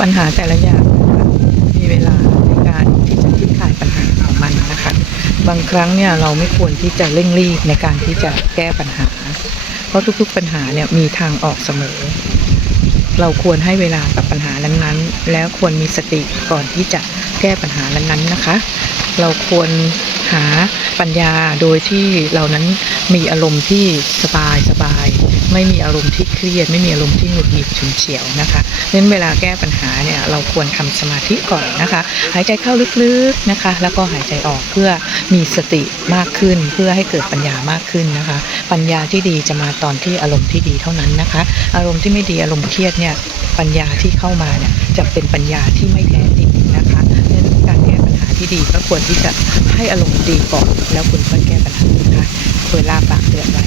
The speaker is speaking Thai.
ปัญหาแต่ละอย่างมีเวลาในการที่จะคลี่คลายปัญหาของมันนะคะบางครั้งเนี่ยเราไม่ควรที่จะเร่งรีบในการที่จะแก้ปัญหา เพราะทุกๆปัญหาเนี่ยมีทางออกเสมอ เราควรให้เวลากับปัญหานั้นๆ แล้วควรมีสติก่อนที่จะแก้ปัญหานั้นๆนะคะ เราควร หาปัญญาโดยที่เรานั้นมีอารมณ์ที่สบายสบายไม่มีอารมณ์ที่เครียด ไม่มีอารมณ์ที่หงุดหงิดฉุนเฉียวนะคะเน้นเวลาแก้ปัญหาเนี่ยเราควรทำสมาธิก่อนนะคะ หายใจเข้าลึกๆนะคะ แล้วก็หายใจออกเพื่อมีสติมากขึ้น เพื่อให้เกิดปัญญามากขึ้นนะคะ ปัญญาที่ดีจะมาตอนที่อารมณ์ที่ดีเท่านั้นนะคะ อารมณ์ที่ไม่ดีอารมณ์เครียดเนี่ยปัญญาที่เข้ามาเนี่ยจะเป็นปัญญาที่ไม่แท้จริงนะคะดังนั้นการแก้ปัญหาที่ดีก็ควรที่จะ ให้อารมณ์ดีก่อน แล้วคุณค่อยแก้ปัญหานะคะเวลาปากเตือนไว้